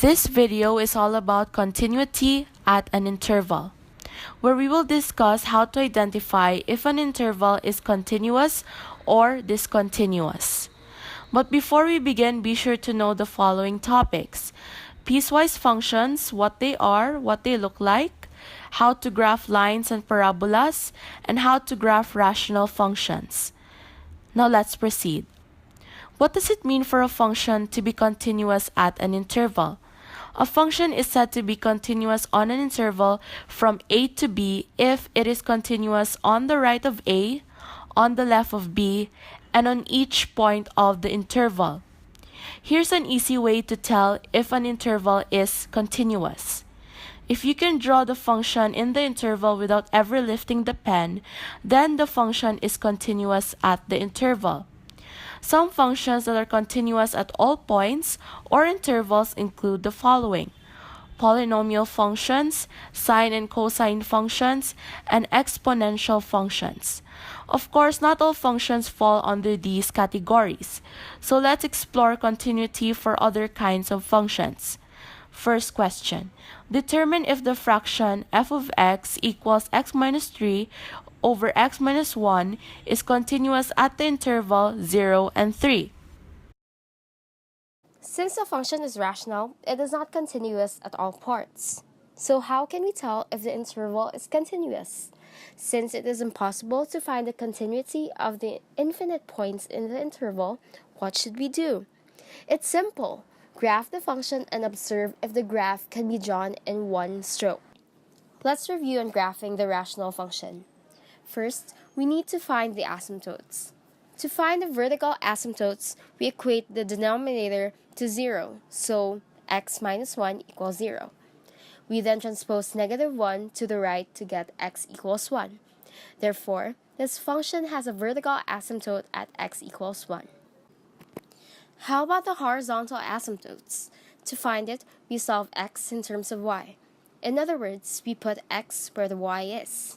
This video is all about continuity at an interval, where we will discuss how to identify if an interval is continuous or discontinuous. But before we begin, be sure to know the following topics: piecewise functions, what they are, what they look like, how to graph lines and parabolas, and how to graph rational functions. Now let's proceed. What does it mean for a function to be continuous at an interval? A function is said to be continuous on an interval from a to b if it is continuous on the right of a, on the left of b, and on each point of the interval. Here's an easy way to tell if an interval is continuous. If you can draw the function in the interval without ever lifting the pen, then the function is continuous at the interval. Some functions that are continuous at all points or intervals include the following: polynomial functions, sine and cosine functions, and exponential functions. Of course, not all functions fall under these categories, so let's explore continuity for other kinds of functions. First question: determine if the fraction f of x equals x minus 3 over x minus 1 is continuous at the interval 0 and 3. Since a function is rational, it is not continuous at all parts. So how can we tell if the interval is continuous? Since it is impossible to find the continuity of the infinite points in the interval, what should we do? It's simple. Graph the function and observe if the graph can be drawn in one stroke. Let's review on graphing the rational function. First, we need to find the asymptotes. To find the vertical asymptotes, we equate the denominator to 0, so x minus 1 equals 0. We then transpose negative 1 to the right to get x equals 1. Therefore, this function has a vertical asymptote at x equals 1. How about the horizontal asymptotes? To find it, we solve x in terms of y. In other words, we put x where the y is.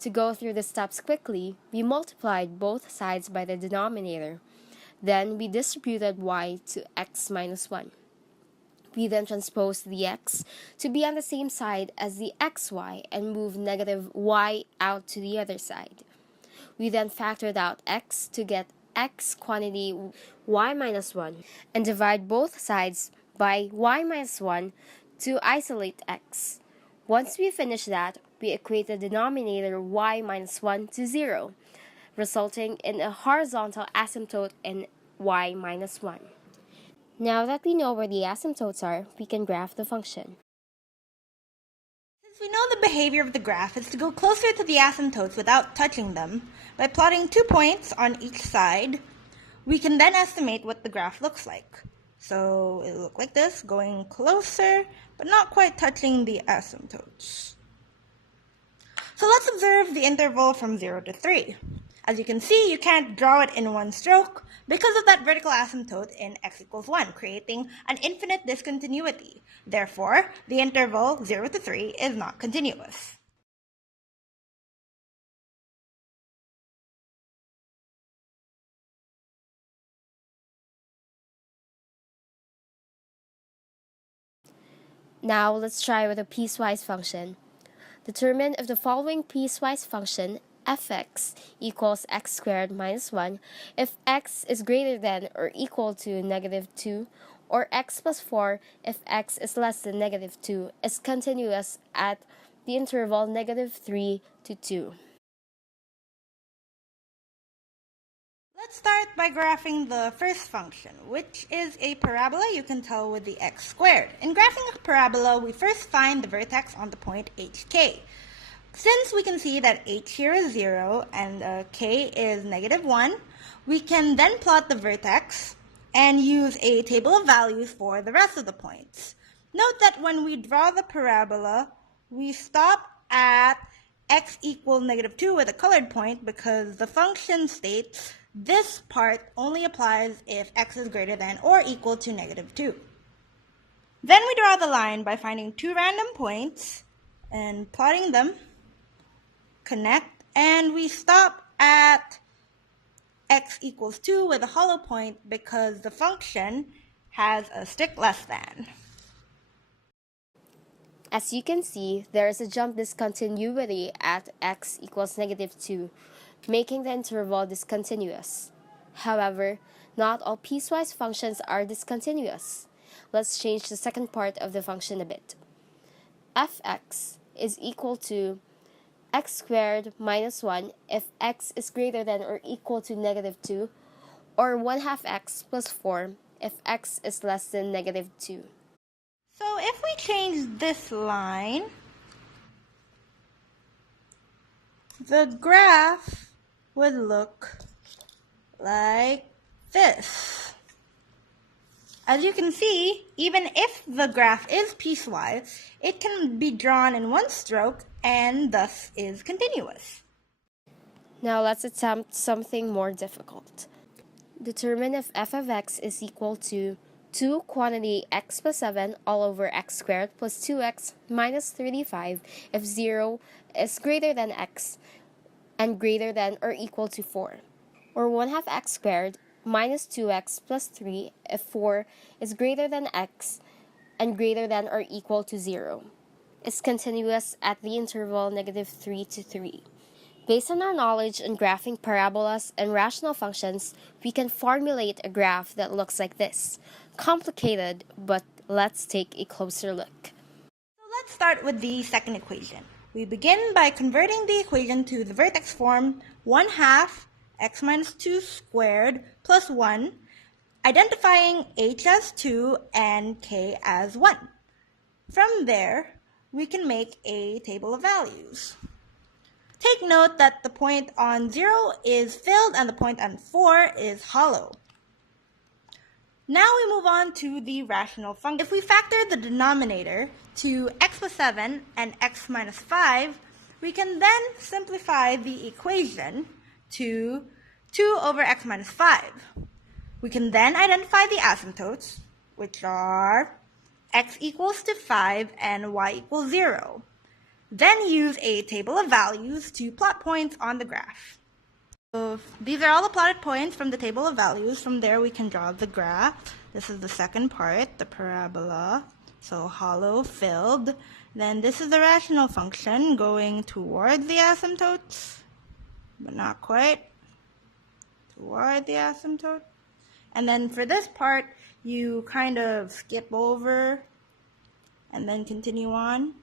To go through the steps quickly, we multiplied both sides by the denominator. Then we distributed y to x minus 1. We then transposed the x to be on the same side as the xy and moved negative y out to the other side. We then factored out x to get x quantity y minus 1 and divide both sides by y minus 1 to isolate x. Once we finish that, we equate the denominator y minus 1 to 0, resulting in a horizontal asymptote in y minus 1. Now that we know where the asymptotes are, we can graph the function. Since we know the behavior of the graph is to go closer to the asymptotes without touching them, by plotting 2 points on each side, we can then estimate what the graph looks like. So it'll look like this, going closer, but not quite touching the asymptotes. So let's observe the interval from 0 to 3. As you can see, you can't draw it in one stroke because of that vertical asymptote in x equals 1, creating an infinite discontinuity. Therefore, the interval 0 to 3 is not continuous. Now let's try with a piecewise function. Determine if the following piecewise function fx equals x squared minus 1 if x is greater than or equal to negative 2, or x plus 4 if x is less than negative 2 is continuous at the interval negative 3 to 2. Let's start by graphing the first function, which is a parabola. You can tell with the x squared. In graphing a parabola, we first find the vertex on the point hk. Since we can see that h here is 0 and k is negative 1, we can then plot the vertex and use a table of values for the rest of the points. Note that when we draw the parabola, we stop at x equals negative 2 with a colored point because the function states this part only applies if x is greater than or equal to negative 2. Then we draw the line by finding 2 random points and plotting them, connect, and we stop at x equals 2 with a hollow point because the function has a stick less than. As you can see, there is a jump discontinuity at x equals -2, making the interval discontinuous. However, not all piecewise functions are discontinuous. Let's change the second part of the function a bit. Fx is equal to x squared minus 1 if x is greater than or equal to -2, or 1 half x plus 4 if x is less than -2. So if we change this line, the graph would look like this. As you can see, even if the graph is piecewise, it can be drawn in one stroke and thus is continuous. Now let's attempt something more difficult. Determine if f of x is equal to 2 quantity x plus 7 all over x squared plus 2x minus 35 if 0 is greater than x and greater than or equal to 4, or 1 half x squared minus 2x plus 3 if 4 is greater than x and greater than or equal to 0. Is continuous at the interval -3 to 3. Based on our knowledge in graphing parabolas and rational functions, we can formulate a graph that looks like this. Complicated, but let's take a closer look. So let's start with the second equation. We begin by converting the equation to the vertex form 1 half x minus 2 squared plus 1, identifying h as 2 and k as 1. From there, we can make a table of values. Take note that the point on 0 is filled and the point on 4 is hollow. Now we move on to the rational function. If we factor the denominator to x plus 7 and x minus 5, we can then simplify the equation to 2 over x minus 5. We can then identify the asymptotes, which are x equals to 5 and y equals 0. Then use a table of values to plot points on the graph. So these are all the plotted points from the table of values. From there we can draw the graph. This is the second part, the parabola. So hollow, filled. Then this is the rational function going toward the asymptotes, but not quite. Toward the asymptote. And then for this part, you kind of skip over and then continue on.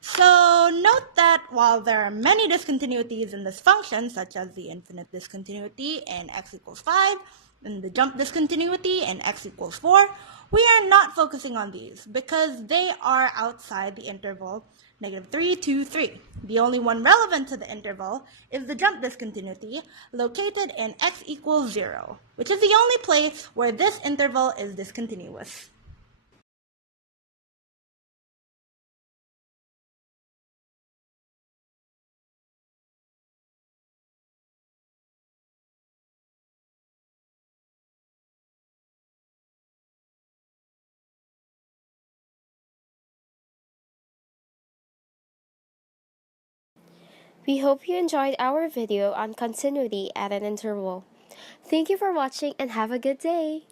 So note that while there are many discontinuities in this function, such as the infinite discontinuity in x equals 5, and the jump discontinuity in x equals 4, we are not focusing on these because they are outside the interval -3 to 3. The only one relevant to the interval is the jump discontinuity located in x equals 0, which is the only place where this interval is discontinuous. We hope you enjoyed our video on continuity at an interval. Thank you for watching and have a good day!